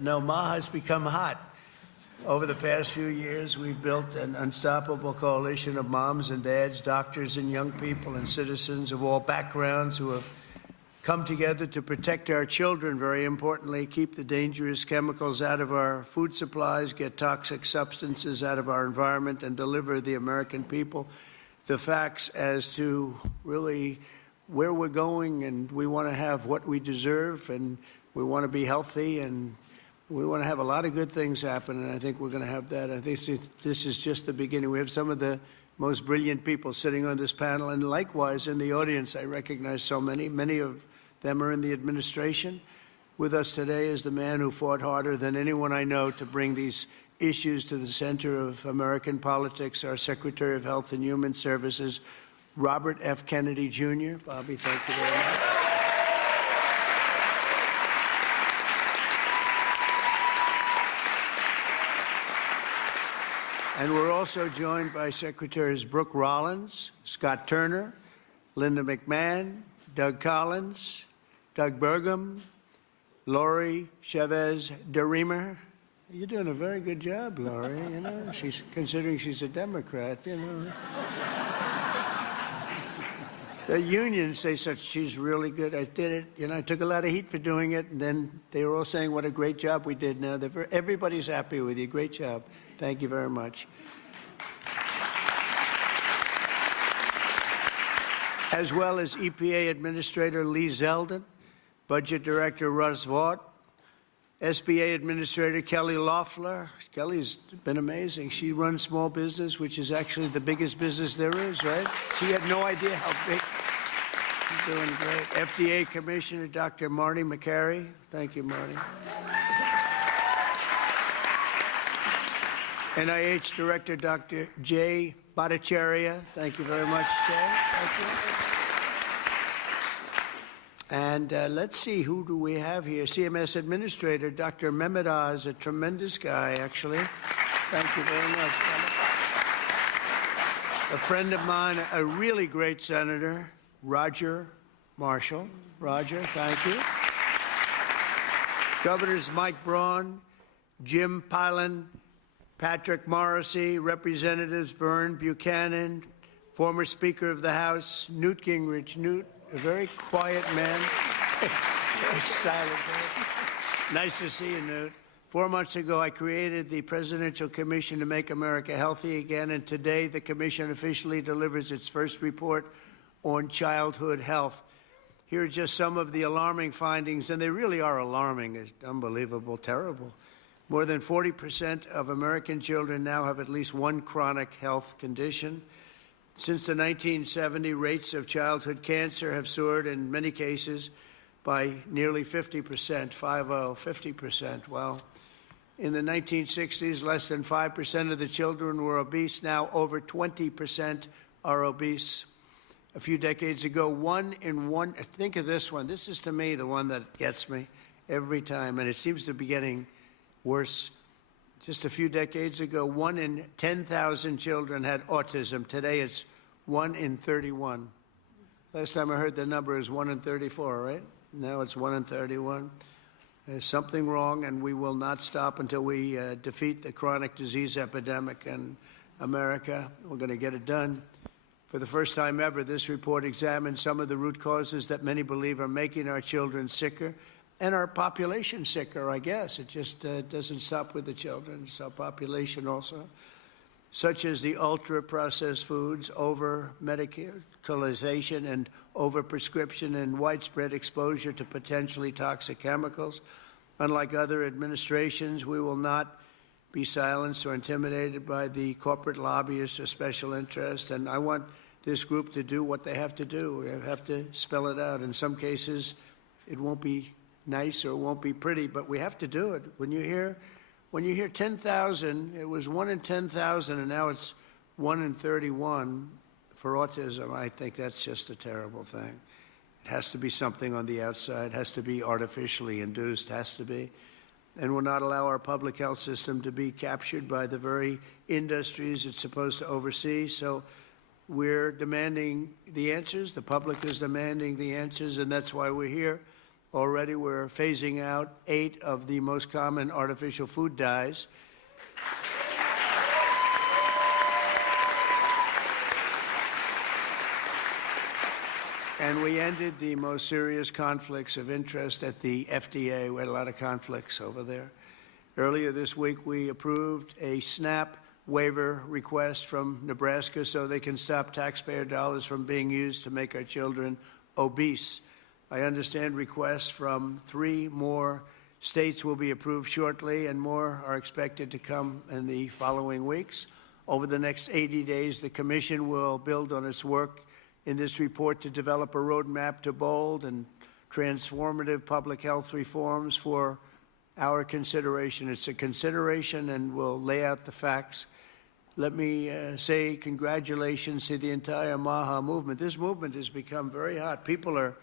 no, Ma has become hot. Over the past few years, we've built an unstoppable coalition of moms and dads, doctors and young people and citizens of all backgrounds who have come together to protect our children, very importantly, keep the dangerous chemicals out of our food supplies, get toxic substances out of our environment, and deliver the American people the facts as to really where we're going. And we want to have what we deserve, and we want to be healthy, and we want to have a lot of good things happen, and I think we're going to have that. I think this is just the beginning. We have some of the most brilliant people sitting on this panel, and likewise in the audience, I recognize so many. Many of them are in the administration. With us today is the man who fought harder than anyone I know to bring these issues to the center of American politics, our Secretary of Health and Human Services, Robert F. Kennedy, Jr. Bobby, thank you very much. And we're also joined by Secretaries Brooke Rollins, Scott Turner, Linda McMahon, Doug Collins, Doug Burgum, Lori Chavez DeRemer. You're doing a very good job, Lori. You know, considering she's a Democrat. You know, the unions say she's really good. I did it. You know, I took a lot of heat for doing it, and then they were all saying what a great job we did. Now everybody's happy with you. Great job. Thank you very much. As well as EPA Administrator Lee Zeldin, Budget Director Russ Vaught, SBA Administrator Kelly Loeffler. Kelly's been amazing. She runs small business, which is actually the biggest business there is, right? She had no idea how big. She's doing great. FDA Commissioner Dr. Marty McCary. Thank you, Marty. NIH Director Dr. Jay Bhattacharya. Thank you very much, Jay. Thank you. And let's see, who do we have here? CMS Administrator Dr. Mehmet Oz, a tremendous guy, actually. Thank you very much, Mehmet. A friend of mine, a really great senator, Roger Marshall. Roger, thank you. Governors Mike Braun, Jim Pilon, Patrick Morrissey, Representatives Vern Buchanan, former Speaker of the House, Newt Gingrich. Newt, a very quiet man, very silent man. Nice to see you, Newt. 4 months ago, I created the Presidential Commission to Make America Healthy Again, and today the commission officially delivers its first report on childhood health. Here are just some of the alarming findings, and they really are alarming. It's unbelievable, terrible. More than 40% of American children now have at least one chronic health condition. Since the 1970s, rates of childhood cancer have soared in many cases by nearly 50%, 50%. Well, in the 1960s, less than 5% of the children were obese. Now over 20% are obese. A few decades ago, think of this one. This is, to me, the one that gets me every time, and it seems to be getting worse. Just a few decades ago, 1 in 10,000 children had autism. Today, it's 1 in 31. Last time I heard the number is 1 in 34, right? Now it's 1 in 31. There's something wrong, and we will not stop until we defeat the chronic disease epidemic in America. We're going to get it done. For the first time ever, this report examines some of the root causes that many believe are making our children sicker and our population sicker, I guess. It just doesn't stop with the children. It's our population also, such as the ultra-processed foods, over-medicalization and over-prescription and widespread exposure to potentially toxic chemicals. Unlike other administrations, we will not be silenced or intimidated by the corporate lobbyists or special interests. And I want this group to do what they have to do. We have to spell it out. In some cases, it won't be nice or it won't be pretty, but we have to do it. When you hear 10,000, it was 1 in 10,000, and now it's 1 in 31 for autism. I think that's just a terrible thing. It has to be something on the outside. It has to be artificially induced. It has to be. And we'll not allow our public health system to be captured by the very industries it's supposed to oversee. So we're demanding the answers. The public is demanding the answers, and that's why we're here. Already we're phasing out 8 of the most common artificial food dyes. And we ended the most serious conflicts of interest at the FDA. We had a lot of conflicts over there. Earlier this week, we approved a SNAP waiver request from Nebraska so they can stop taxpayer dollars from being used to make our children obese. I understand requests from 3 more states will be approved shortly, and more are expected to come in the following weeks. Over the next 80 days, the Commission will build on its work in this report to develop a roadmap to bold and transformative public health reforms for our consideration. It's a consideration, and we'll lay out the facts. Let me say congratulations to the entire MAHA movement. This movement has become very hot. People are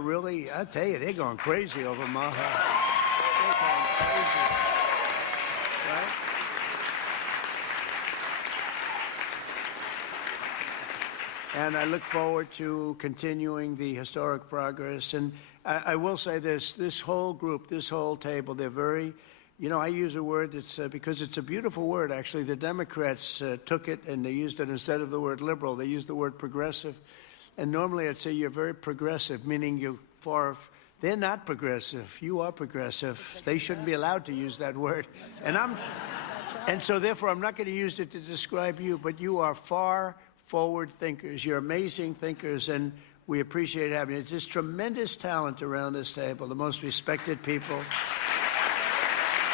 really, I tell you, they're going crazy over MAHA. They're going crazy, right? And I look forward to continuing the historic progress. And I will say this whole group, this whole table, they're very, you know, I use a word that's, because it's a beautiful word, actually. The Democrats took it and they used it instead of the word liberal. They used the word progressive. And normally I'd say you're very progressive, meaning you're far, they're not progressive. You are progressive. They shouldn't be allowed to use that word. And and so therefore I'm not going to use it to describe you, but you are far forward thinkers. You're amazing thinkers, and we appreciate having you. It's this tremendous talent around this table, the most respected people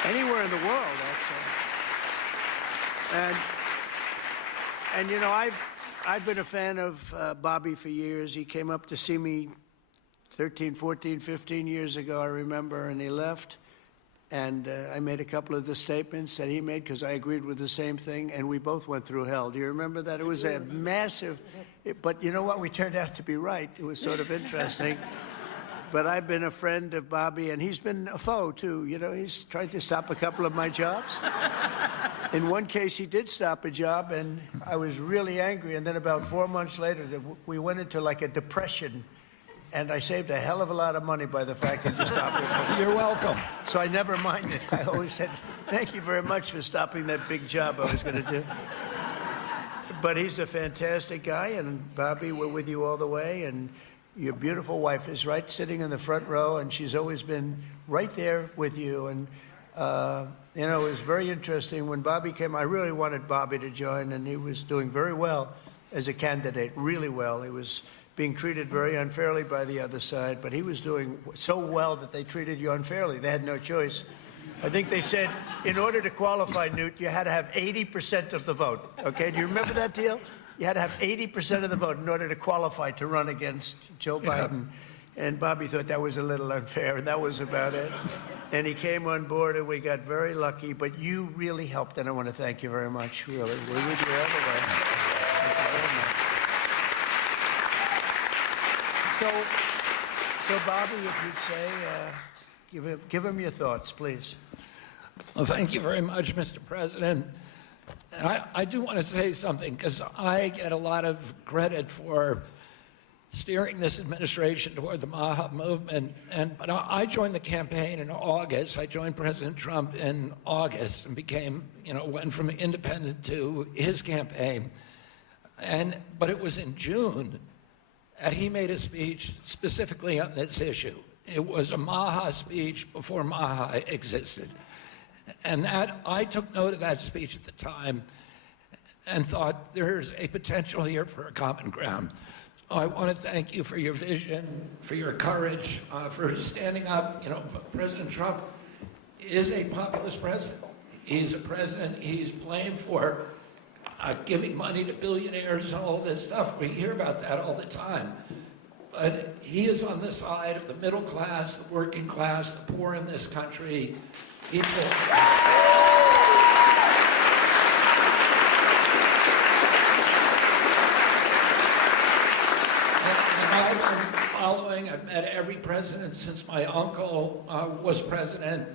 anywhere in the world, actually. And you know, I've been a fan of Bobby for years. He came up to see me 13, 14, 15 years ago, I remember, and he left. And I made a couple of the statements that he made because I agreed with the same thing, and we both went through hell. Do you remember that? It was a massive, but you know what? We turned out to be right. It was sort of interesting. But I've been a friend of Bobby, and he's been a foe, too. You know, he's tried to stop a couple of my jobs. In one case, he did stop a job, and I was really angry. And then about 4 months later, we went into like a depression. And I saved a hell of a lot of money by the fact that you stopped it. You're welcome. So I never minded. I always said, thank you very much for stopping that big job I was going to do. But he's a fantastic guy, and Bobby, we're with you all the way. And your beautiful wife is right sitting in the front row, and she's always been right there with you. And, you know, it was very interesting. When Bobby came, I really wanted Bobby to join, and he was doing very well as a candidate, really well. He was being treated very unfairly by the other side, but he was doing so well that they treated you unfairly. They had no choice. I think they said, in order to qualify, Newt, you had to have 80% of the vote. Okay, do you remember that deal? You had to have 80% of the vote in order to qualify to run against Joe Biden. And Bobby thought that was a little unfair, and that was about it. And he came on board, and we got very lucky. But you really helped, and I want to thank you very much. Really, we're with you all the way. Thank you very much. So Bobby, if you'd say, give him your thoughts, please. Well, thank you very much, Mr. President. And I do want to say something, because I get a lot of credit for steering this administration toward the MAHA movement. But I joined the campaign in August. I joined President Trump in August and became, you know, went from independent to his campaign. But it was in June that he made a speech specifically on this issue. It was a MAHA speech before MAHA existed. And that, I took note of that speech at the time and thought there's a potential here for a common ground. So I want to thank you for your vision, for your courage, for standing up. You know, President Trump is a populist president. He's a president, he's blamed for giving money to billionaires and all this stuff. We hear about that all the time. But he is on the side of the middle class, the working class, the poor in this country. People. I've been following, I've met every president since my uncle was president.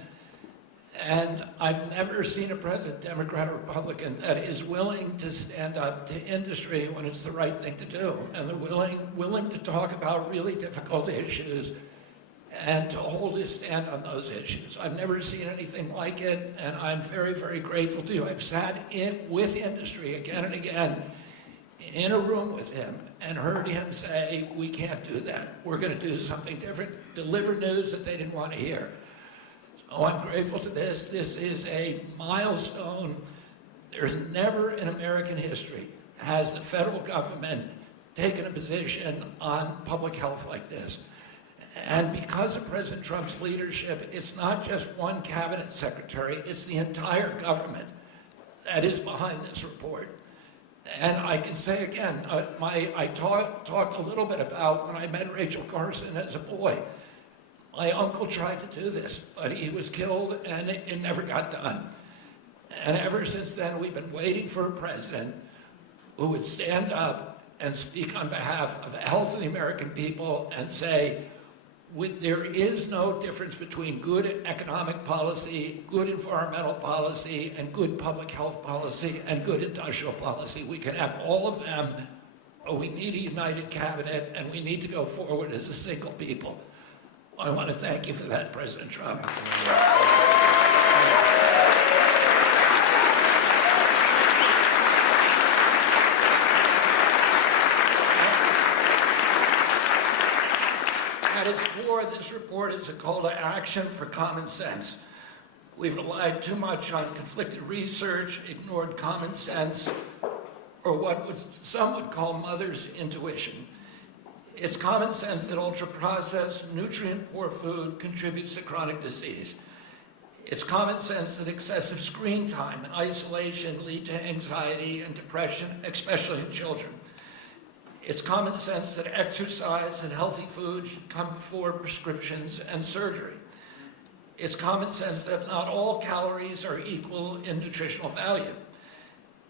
And I've never seen a president, Democrat or Republican, that is willing to stand up to industry when it's the right thing to do, and they're willing to talk about really difficult issues and to hold his stand on those issues. I've never seen anything like it, and I'm very, very grateful to you. I've sat with industry again and again in a room with him and heard him say, we can't do that. We're going to do something different, deliver news that they didn't want to hear. So I'm grateful to this. This is a milestone. There's never in American history has the federal government taken a position on public health like this. And because of President Trump's leadership, it's not just one cabinet secretary, it's the entire government that is behind this report. And I can say again, I talked a little bit about when I met Rachel Carson as a boy. My uncle tried to do this, but he was killed and it never got done. And ever since then, we've been waiting for a president who would stand up and speak on behalf of the health of the American people and say, there is no difference between good economic policy, good environmental policy, and good public health policy, and good industrial policy. We can have all of them, but we need a united cabinet, and we need to go forward as a single people. I want to thank you for that, President Trump. At its core, this report is a call to action for common sense. We've relied too much on conflicted research, ignored common sense, or what some would call mother's intuition. It's common sense that ultra-processed, nutrient-poor food contributes to chronic disease. It's common sense that excessive screen time and isolation lead to anxiety and depression, especially in children. It's common sense that exercise and healthy food should come before prescriptions and surgery. It's common sense that not all calories are equal in nutritional value.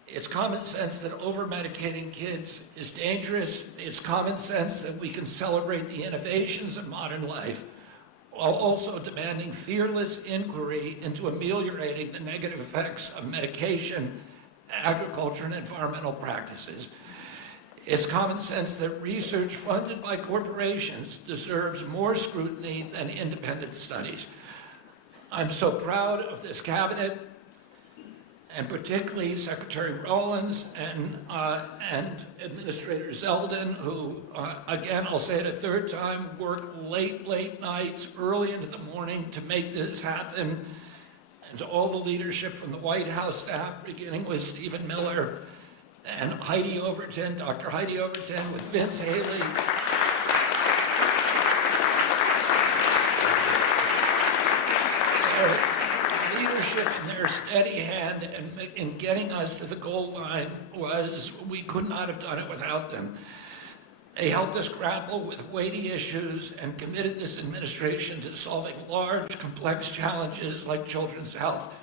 It's common sense that over-medicating kids is dangerous. It's common sense that we can celebrate the innovations of modern life while also demanding fearless inquiry into ameliorating the negative effects of medication, agriculture, and environmental practices. It's common sense that research funded by corporations deserves more scrutiny than independent studies. I'm so proud of this cabinet, and particularly Secretary Rollins and Administrator Zeldin, who, again, I'll say it a third time, worked late nights, early into the morning to make this happen, and to all the leadership from the White House staff, beginning with Stephen Miller, and Heidi Overton, Dr. Heidi Overton, with Vince Haley. Their leadership and their steady hand in getting us to the goal line we could not have done it without them. They helped us grapple with weighty issues and committed this administration to solving large, complex challenges like children's health.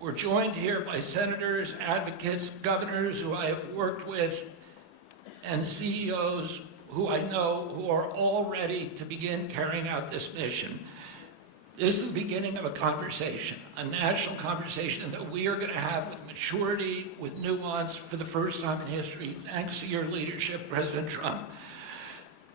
We're joined here by senators, advocates, governors who I have worked with, and CEOs who I know who are all ready to begin carrying out this mission. This is the beginning of a conversation, a national conversation that we are going to have with maturity, with nuance, for the first time in history, thanks to your leadership, President Trump.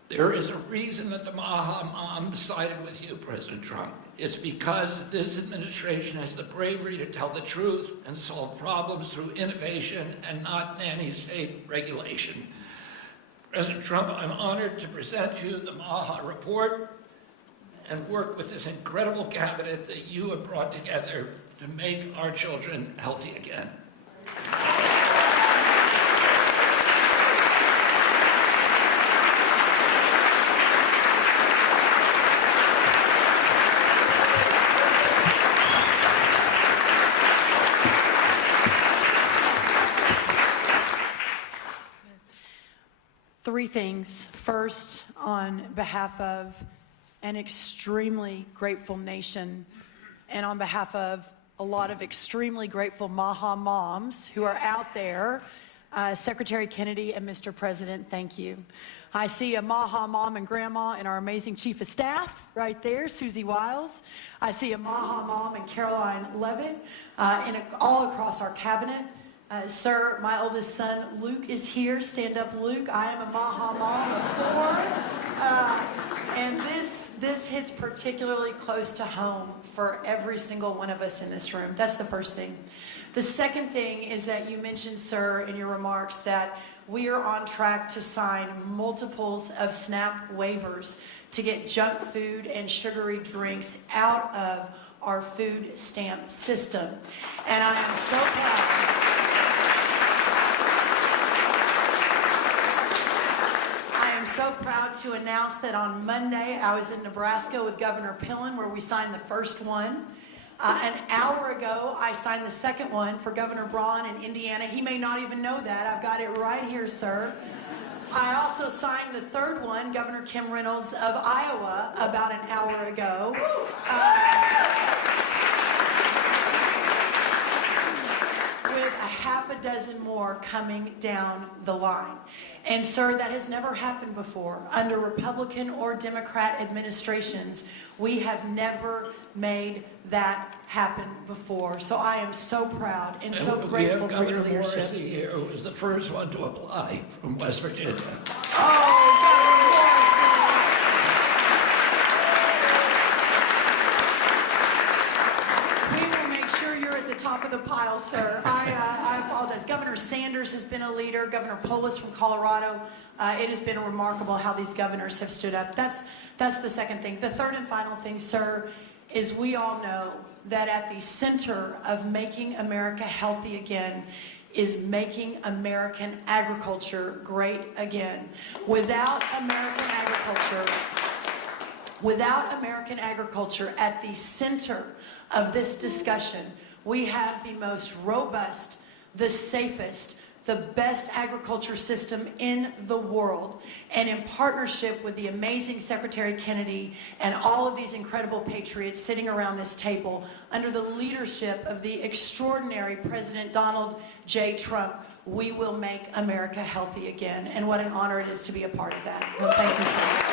There is a reason that the Maha Mom sided with you, President Trump. It's because this administration has the bravery to tell the truth and solve problems through innovation and not nanny state regulation. President Trump, I'm honored to present you the Maha report and work with this incredible cabinet that you have brought together to make our children healthy again. Three things. First, on behalf of an extremely grateful nation and on behalf of a lot of extremely grateful Maha moms who are out there, Secretary Kennedy and Mr. President, thank you. I see a Maha mom and grandma and our amazing chief of staff right there, Susie Wiles. I see a Maha mom and Caroline Levitt all across our cabinet. Sir, my oldest son, Luke, is here. Stand up, Luke. I am a Maha mom of 4. And this hits particularly close to home for every single one of us in this room. That's the first thing. The second thing is that you mentioned, sir, in your remarks that we are on track to sign multiples of SNAP waivers to get junk food and sugary drinks out of our food stamp system. And I am so proud. I'm so proud to announce that on Monday I was in Nebraska with Governor Pillen where we signed the first one. An hour ago I signed the second one for Governor Braun in Indiana. He may not even know that. I've got it right here, sir. I also signed the third one, Governor Kim Reynolds of Iowa, about an hour ago. With a half a dozen more coming down the line. And sir, that has never happened before. Under Republican or Democrat administrations, we have never made that happen before. So I am so proud and so grateful for your leadership. Morrissey here, who was the first one to apply from West Virginia. Oh, Governor Morrissey. We will make sure you're at the top of the pile, sir. I apologize. Governor Sanders has been a leader. Governor Polis from Colorado. It has been remarkable how these governors have stood up. That's the second thing. The third and final thing, sir, is we all know that at the center of making America healthy again is making American agriculture great again. Without American agriculture at the center of this discussion, we have the most robust, the safest, the best agriculture system in the world. And in partnership with the amazing Secretary Kennedy and all of these incredible patriots sitting around this table, under the leadership of the extraordinary President Donald J. Trump, we will make America healthy again. And what an honor it is to be a part of that. Well, thank you so much.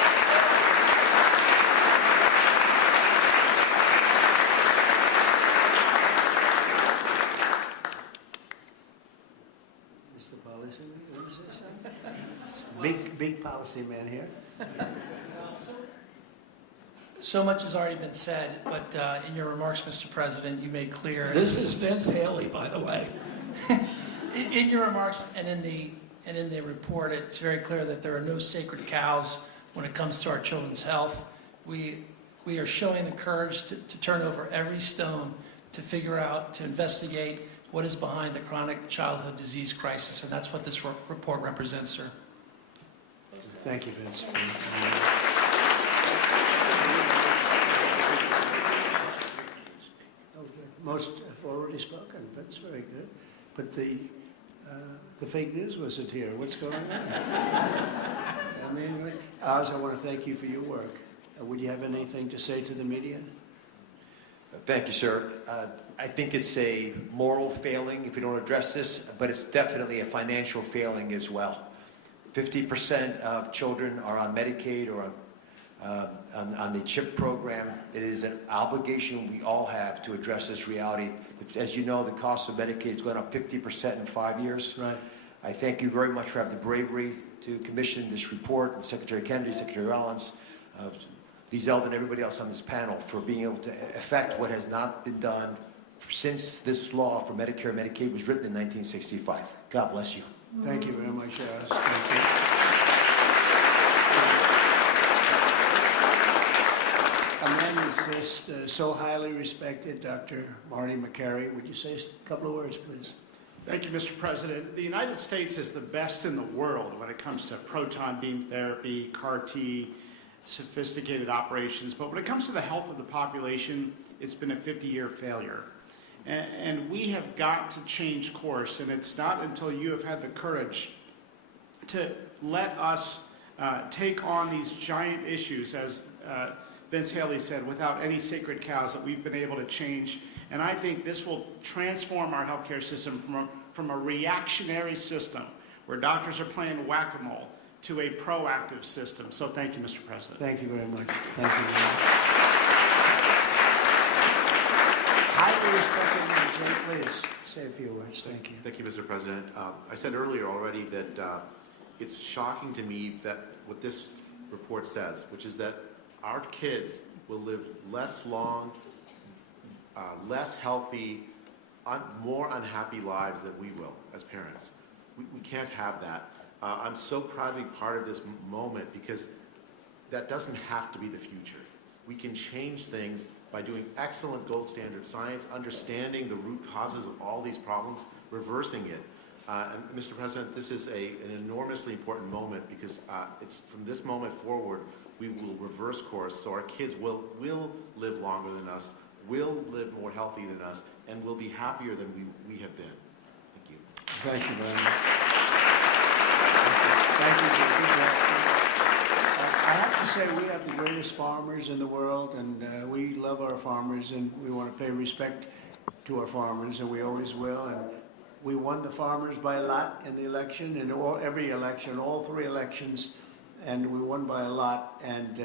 Big policy man here. So much has already been said, but in your remarks, Mr. President, you made clear. This is Vince Haley, by the way. In your remarks and in the report, it's very clear that there are no sacred cows when it comes to our children's health. We are showing the courage to turn over every stone to figure out, to investigate what is behind the chronic childhood disease crisis, and that's what this report represents, sir. Thank you, Vince. Most have already spoken. Vince, very good. But the fake news wasn't here. What's going on? I mean, Oz, I want to thank you for your work. Would you have anything to say to the media? Thank you, sir. I think it's a moral failing if we don't address this, but it's definitely a financial failing as well. 50% of children are on Medicaid or on the CHIP program. It is an obligation we all have to address this reality. As you know, the cost of Medicaid has gone up 50% in 5 years. Right. I thank you very much for having the bravery to commission this report, and Secretary Kennedy, Secretary Rollins, Lee Zeldin, and everybody else on this panel for being able to effect what has not been done since this law for Medicare and Medicaid was written in 1965. God bless you. Thank you very much, Oz. Thank you. A man is just so highly respected, Dr. Marty McCary. Would you say a couple of words, please? Thank you, Mr. President. The United States is the best in the world when it comes to proton beam therapy, CAR T, sophisticated operations. But when it comes to the health of the population, it's been a 50-year failure. And we have got to change course, and it's not until you have had the courage to let us take on these giant issues, as Vince Haley said, without any sacred cows, that we've been able to change. And I think this will transform our healthcare system from a reactionary system where doctors are playing whack-a-mole to a proactive system. So thank you, Mr. President. Thank you very much. Thank you very much. Highly respected man, please say a few words. Thank you. Thank you, Mr. President. I said earlier already that it's shocking to me that what this report says, which is that our kids will live less long, less healthy, more unhappy lives than we will as parents. We can't have that. I'm so proud to be part of this moment because that doesn't have to be the future. We can change things by doing excellent gold standard science, understanding the root causes of all these problems, reversing it. And Mr. President, this is an enormously important moment because it's from this moment forward, we will reverse course so our kids will live longer than us, will live more healthy than us, and will be happier than we have been. Thank you. Thank you very much. Thank you. I have to say we have the greatest farmers in the world, and we love our farmers, and we want to pay respect to our farmers, and we always will. And we won the farmers by a lot in the election, in every election, all 3 elections, and we won by a lot, and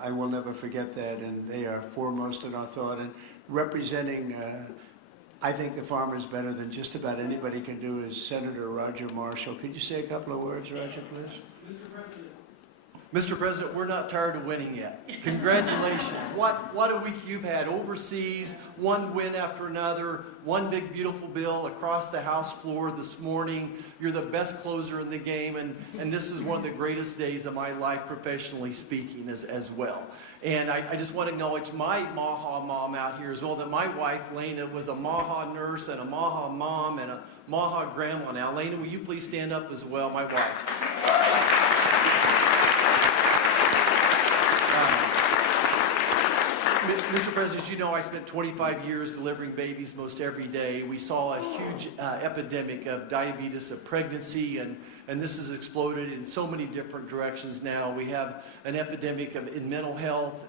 I will never forget that, and they are foremost in our thought, and representing, I think the farmers better than just about anybody can do is Senator Roger Marshall. Could you say a couple of words, Roger, please? Mr. President, we're not tired of winning yet. Congratulations. What a week you've had overseas, one win after another, one big beautiful bill across the House floor this morning. You're the best closer in the game, and this is one of the greatest days of my life professionally speaking as well. And I just want to acknowledge my Maha mom out here as well, that my wife, Lena, was a Maha nurse and a Maha mom and a Maha grandma. Now, Lena, will you please stand up as well, my wife? Mr. President, as you know, I spent 25 years delivering babies most every day. We saw a huge epidemic of diabetes, of pregnancy, and this has exploded in so many different directions now. We have an epidemic in mental health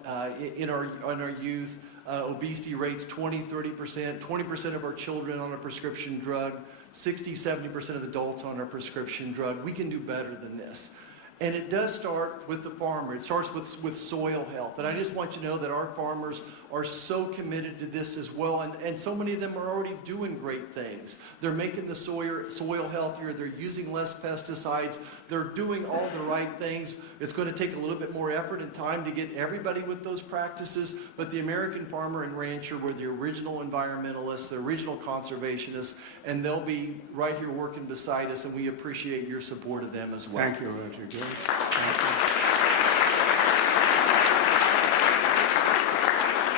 in our youth, obesity rates 20-30%, 20% of our children on a prescription drug, 60-70% of adults on a prescription drug. We can do better than this. And it does start with the farmer. It starts with soil health. And I just want you to know that our farmers are so committed to this as well. And so many of them are already doing great things. They're making the soil healthier. They're using less pesticides. They're doing all the right things. It's going to take a little bit more effort and time to get everybody with those practices. But the American farmer and rancher were the original environmentalists, the original conservationists, and they'll be right here working beside us, and we appreciate your support of them as well. Thank you, Roger. Good.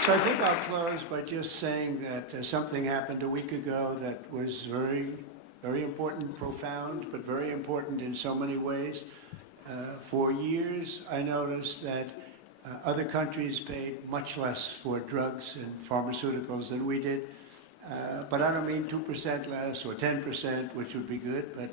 So I think I'll close by just saying that something happened a week ago that was very, very important, profound, but very important in so many ways. For years, I noticed that other countries paid much less for drugs and pharmaceuticals than we did. But I don't mean 2% less or 10%, which would be good, but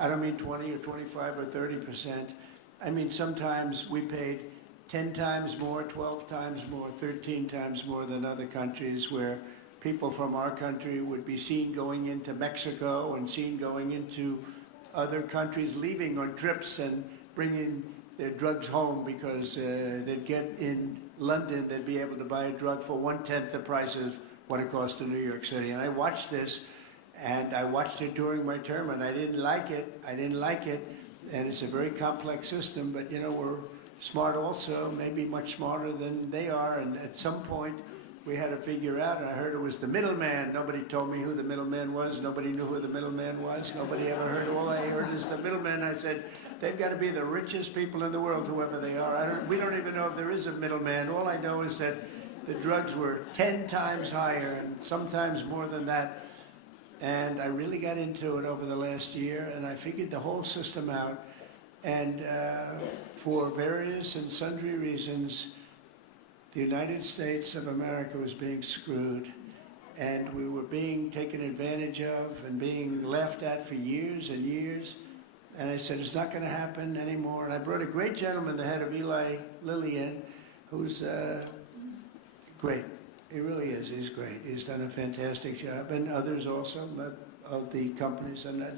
I don't mean 20 or 25 or 30%. I mean, sometimes we paid 10 times more, 12 times more, 13 times more than other countries, where people from our country would be seen going into Mexico and seen going into other countries, leaving on trips and bringing their drugs home because they'd get in London, they'd be able to buy a drug for 1/10 the price of what it costs in New York City. And I watched this, and I watched it during my term, and I didn't like it. And it's a very complex system, but you know, we're smart also, maybe much smarter than they are. And at some point, we had to figure out, and I heard it was the middleman. Nobody told me who the middleman was. Nobody knew who the middleman was. Nobody ever heard. All I heard is the middleman. I said, they've got to be the richest people in the world, whoever they are. We don't even know if there is a middleman. All I know is that the drugs were 10 times higher, and sometimes more than that. And I really got into it over the last year, and I figured the whole system out. And for various and sundry reasons, the United States of America was being screwed, and we were being taken advantage of and being laughed at for years and years. And I said, it's not going to happen anymore. And I brought a great gentleman, the head of Eli Lilly, in, who's great. He really is. He's great. He's done a fantastic job, and others also of the companies. And I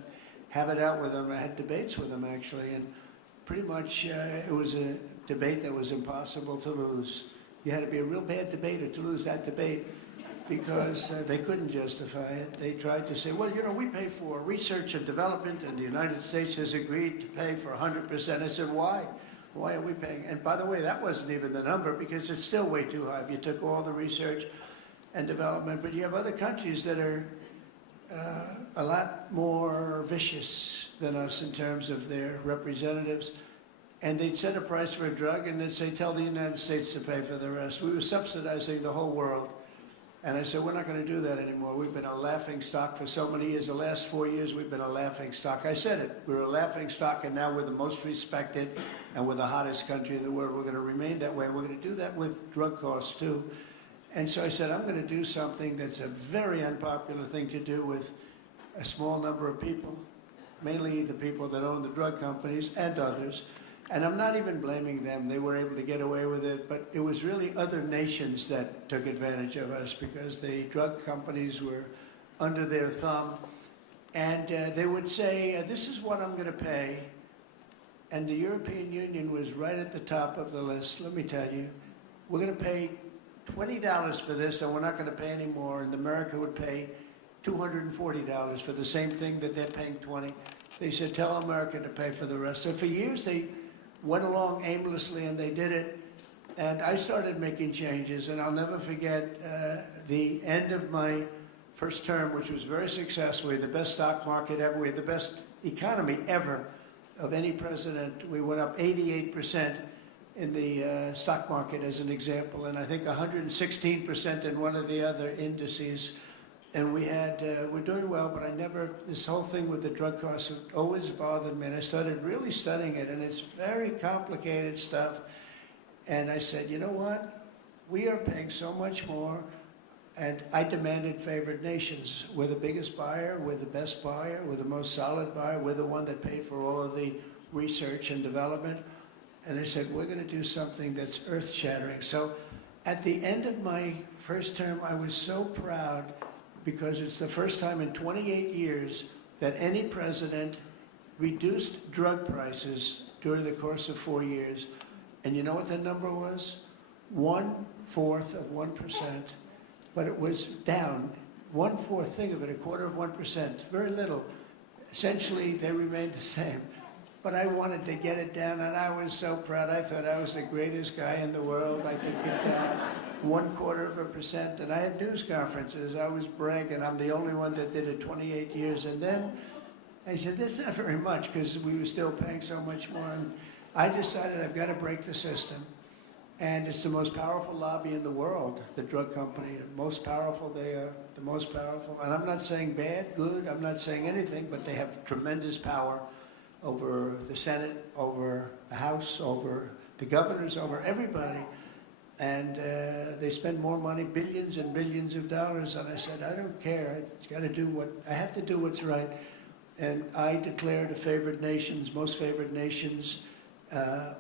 have it out with him. I had debates with him, actually, and pretty much it was a debate that was impossible to lose. You had to be a real bad debater to lose that debate because they couldn't justify it. They tried to say, well, you know, we pay for research and development, and the United States has agreed to pay for 100%. I said, why? Why are we paying? And by the way, that wasn't even the number because it's still way too high. If you took all the research and development, but you have other countries that are a lot more vicious than us in terms of their representatives. And they'd set a price for a drug and they'd say, tell the United States to pay for the rest. We were subsidizing the whole world. And I said, we're not going to do that anymore. We've been a laughing stock for so many years. The last 4 years, we've been a laughing stock. I said it. We're a laughing stock, and now we're the most respected, and we're the hottest country in the world. We're going to remain that way. We're going to do that with drug costs, too. And so I said, I'm going to do something that's a very unpopular thing to do with a small number of people, mainly the people that own the drug companies and others. And I'm not even blaming them. They were able to get away with it, but it was really other nations that took advantage of us because the drug companies were under their thumb. And they would say, this is what I'm going to pay. And the European Union was right at the top of the list. Let me tell you, we're going to pay $20 for this, and we're not going to pay any more. And America would pay $240 for the same thing that they're paying $20. They said, tell America to pay for the rest. So for years, they went along aimlessly, and they did it. And I started making changes, and I'll never forget the end of my first term, which was very successful. We had the best stock market ever. We had the best economy ever of any president. We went up 88% in the stock market, as an example, and I think 116% in one of the other indices. And we had, we're doing well, but this whole thing with the drug costs always bothered me. And I started really studying it, and it's very complicated stuff. And I said, you know what? We are paying so much more. And I demanded favored nations. We're the biggest buyer, we're the best buyer, we're the most solid buyer, we're the one that paid for all of the research and development. And I said, we're going to do something that's earth-shattering. So at the end of my first term, I was so proud, because it's the first time in 28 years that any president reduced drug prices during the course of 4 years. And you know what the number was? 1/4 of 1%. But it was down. 1/4, think of it, 1/4 of 1%. Very little. Essentially, they remained the same. But I wanted to get it down, and I was so proud. I thought I was the greatest guy in the world. I took it down 1/4%. And I had news conferences. I was bragging. I'm the only one that did it 28 years. And then I said, that's not very much, because we were still paying so much more. And I decided I've got to break the system. And it's the most powerful lobby in the world, the drug company. The most powerful they are, the most powerful. And I'm not saying bad, good, I'm not saying anything, but they have tremendous power over the Senate, over the House, over the governors, over everybody. And they spend more money, billions and billions of dollars. And I said, I don't care. I have to do what's right. And I declared a favored nations, most favored nations,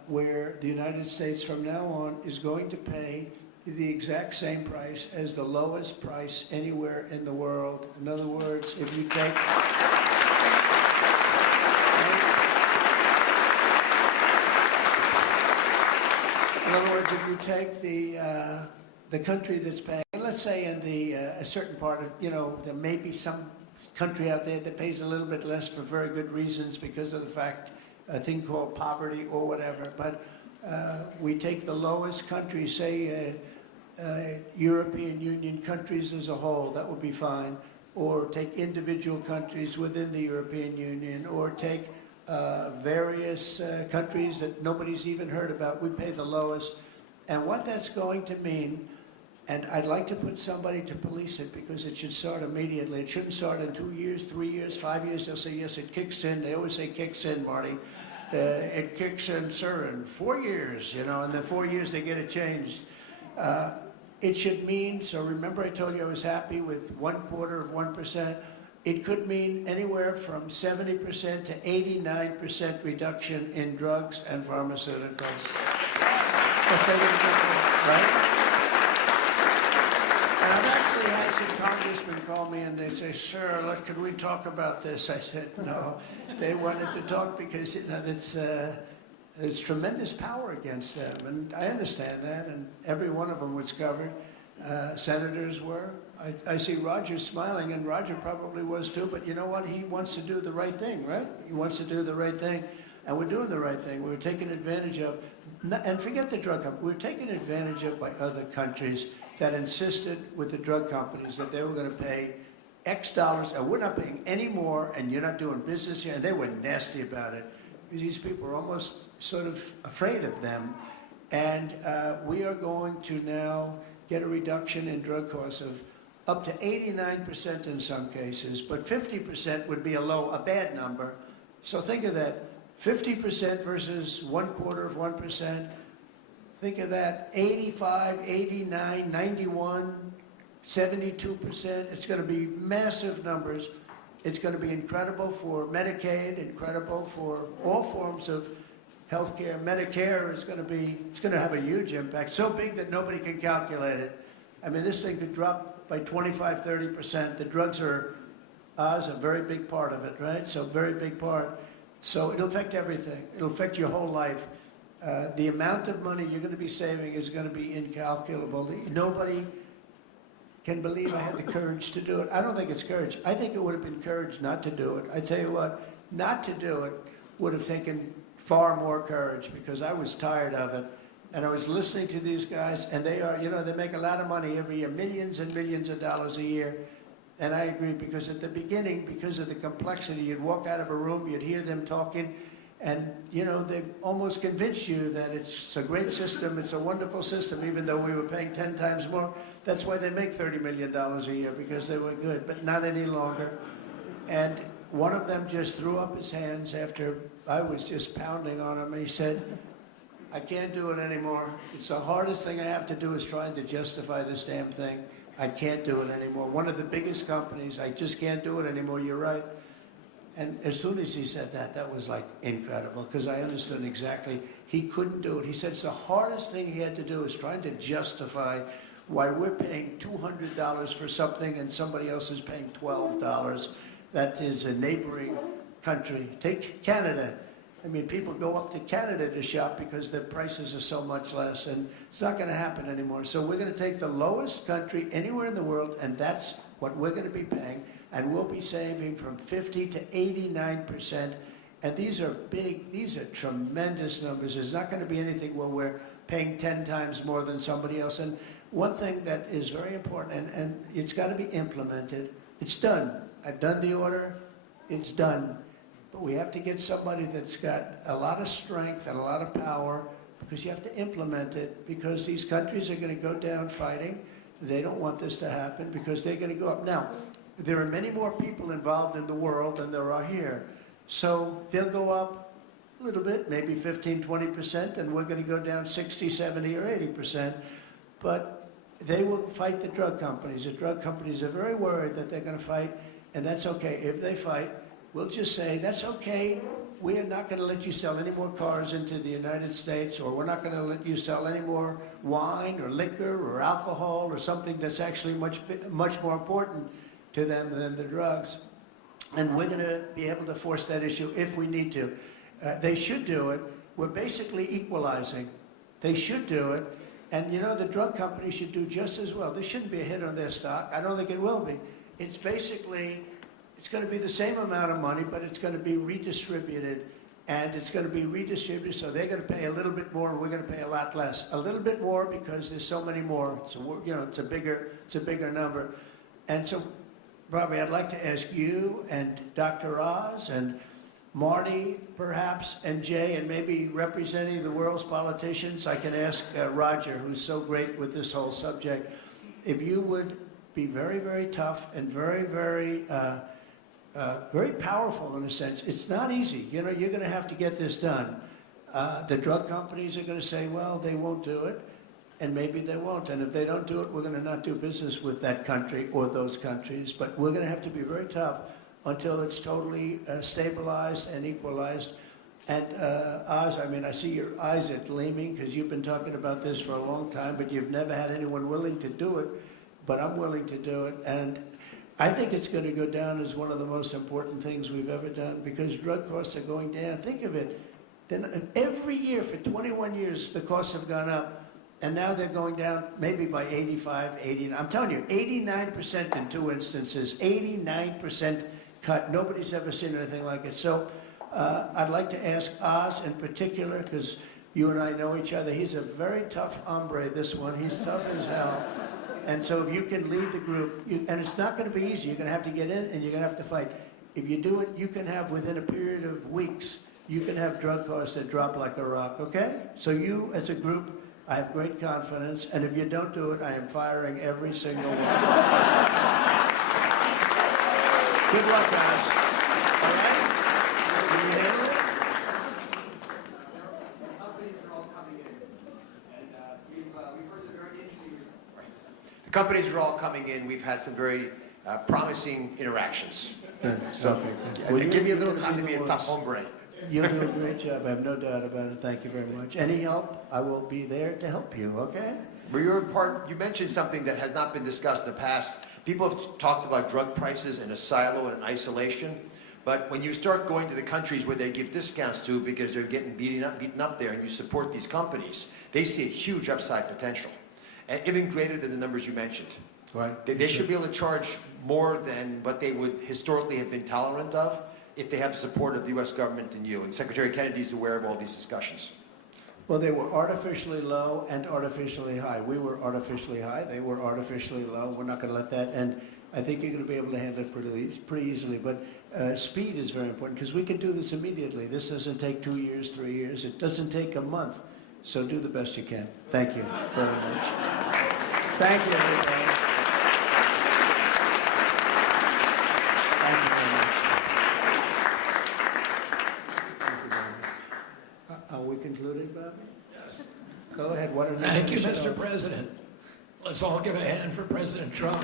where the United States from now on is going to pay the exact same price as the lowest price anywhere in the world. In other words, if you take... In other words, if you take the country that's paying, let's say in a certain part of, there may be some country out there that pays a little bit less for very good reasons because of the fact, a thing called poverty or whatever. But we take the lowest countries, say European Union countries as a whole, that would be fine. Or take individual countries within the European Union, or take various countries that nobody's even heard about. We pay the lowest. And what that's going to mean, and I'd like to put somebody to police it, because it should start immediately. It shouldn't start in 2 years, 3 years, 5 years. They'll say, yes, it kicks in. They always say kicks in, Marty. It kicks in, sir, in 4 years, and then 4 years they get it changed. It should mean, so remember I told you I was happy with 1/4 of 1%. It could mean anywhere from 70% to 89% reduction in drugs and pharmaceuticals. That's right? And I've actually had some congressmen call me and they say, sir, look, could we talk about this? I said, no. They wanted to talk because there's tremendous power against them. And I understand that, and every one of them was covered. Senators were. I see Roger smiling, and Roger probably was too, but you know what? He wants to do the right thing, right? He wants to do the right thing. and we're doing the right thing. We're taking advantage of, and forget the drug company, we're taking advantage of by other countries that insisted with the drug companies that they were going to pay X dollars, and we're not paying any more, and you're not doing business here, and they were nasty about it. These people are almost sort of afraid of them, and we are going to now get a reduction in drug costs of up to 89% in some cases, but 50% would be a bad number. So think of that, 50% versus 1/4%. Think of that, 85, 89, 91, 72%. It's going to be massive numbers. It's going to be incredible for Medicaid, incredible for all forms of health care. Medicare is going to be, it's going to have a huge impact, so big that nobody can calculate it. I mean, this thing could drop by 25, 30%. The drugs are a very big part of it, right? So very big part. So it'll affect everything. It'll affect your whole life. The amount of money you're going to be saving is going to be incalculable. Nobody can believe I had the courage to do it. I don't think it's courage. I think it would have been courage not to do it. I tell you what, not to do it would have taken far more courage, because I was tired of it. And I was listening to these guys, and they are, you know, they make a lot of money every year, millions and millions of dollars a year. And I agree, because at the beginning, because of the complexity, you'd walk out of a room, you'd hear them talking, and, you know, they almost convince you that it's a great system, it's a wonderful system, even though we were paying 10 times more. That's why they make $30 million a year, because they were good, but not any longer. And one of them just threw up his hands after I was just pounding on him, and he said, I can't do it anymore. It's the hardest thing I have to do is trying to justify this damn thing. I can't do it anymore. One of the biggest companies, I just can't do it anymore. You're right. And as soon as he said that, that was like incredible, because I understood exactly he couldn't do it. He said it's the hardest thing he had to do is trying to justify why we're paying $200 for something and somebody else is paying $12. That is a neighboring country. Take Canada. I mean, people go up to Canada to shop because the prices are so much less, and it's not going to happen anymore. So we're going to take the lowest country anywhere in the world, and that's what we're going to be paying, and we'll be saving from 50 to 89%. And these are big, these are tremendous numbers. There's not going to be anything where we're paying 10 times more than somebody else. And one thing that is very important, and it's got to be implemented. It's done. I've done the order. It's done. But we have to get somebody that's got a lot of strength and a lot of power, because you have to implement it, because these countries are going to go down fighting. They don't want this to happen because they're going to go up. Now, there are many more people involved in the world than there are here. So they'll go up a little bit, maybe 15, 20%, and we're going to go down 60, 70, or 80%. But they will fight the drug companies. The drug companies are very worried that they're going to fight, and that's okay. If they fight, we'll just say, that's okay. We are not going to let you sell any more cars into the United States, or we're not going to let you sell any more wine or liquor or alcohol or something that's actually much more important to them than the drugs. And we're going to be able to force that issue if we need to. They should do it. We're basically equalizing. They should do it. And, you know, the drug companies should do just as well. There shouldn't be a hit on their stock. I don't think it will be. It's basically, it's going to be the same amount of money, but it's going to be redistributed. And it's going to be redistributed, so they're going to pay a little bit more, and we're going to pay a lot less. A little bit more because there's so many more. So, you know, it's a bigger number. And so, Bobby, I'd like to ask you and Dr. Oz and Marty, perhaps, and Jay, and maybe representing the world's politicians, I can ask Roger, who's so great with this whole subject, if you would be very, very tough and very, very, very powerful in a sense. It's not easy. You know, you're going to have to get this done. The drug companies are going to say, well, they won't do it, and maybe they won't. And if they don't do it, we're going to not do business with that country or those countries. But we're going to have to be very tough until it's totally stabilized and equalized. And Oz, I mean, I see your eyes are gleaming because you've been talking about this for a long time, but you've never had anyone willing to do it. But I'm willing to do it. And I think it's going to go down as one of the most important things we've ever done, because drug costs are going down. Think of it. Then every year for 21 years, the costs have gone up. And now they're going down maybe by 85, 80. I'm telling you, 89% in 2 instances, 89% cut. Nobody's ever seen anything like it. So I'd like to ask Oz in particular, because you and I know each other. He's a very tough hombre, this one. He's tough as hell. And so if you can lead the group, and it's not going to be easy. You're going to have to get in and you're going to have to fight. If you do it, you can have, within a period of weeks, you can have drug costs that drop like a rock, okay? So you, as a group, I have great confidence. And if you don't do it, I am firing every single one. Good luck, guys. All right? Can you handle it? The companies are all coming in. We've had some very promising interactions. So, Okay, good. and Well, give me a you're little gonna time to be a the tough ones. hombre. You'll do a great job. I have no doubt about it. Thank you very much. Any help, I will be there to help you, okay? Well, you're part, you mentioned something that has not been discussed in the past. People have talked about drug prices in a silo and in isolation. But when you start going to the countries where they give discounts to because they're getting beaten up there, and you support these companies, they see a huge upside potential, and even greater than the numbers you mentioned. Right. They should be able to charge more than what they would historically have been tolerant of if they have the support of the U.S. government and you. And Secretary Kennedy is aware of all these discussions. Well, they were artificially low and artificially high. We were artificially high. They were artificially low. We're not going to let that. And I think you're going to be able to handle it pretty easily. But speed is very important because we can do this immediately. This doesn't take 2 years, 3 years. It doesn't take a month. So do the best you can. Thank you very much. Thank you, everybody. Thank you very much. Thank you very much. Are we concluding, Bob? Yes. Go ahead. What Thank you, Mr. President. Let's all give a hand for President Trump.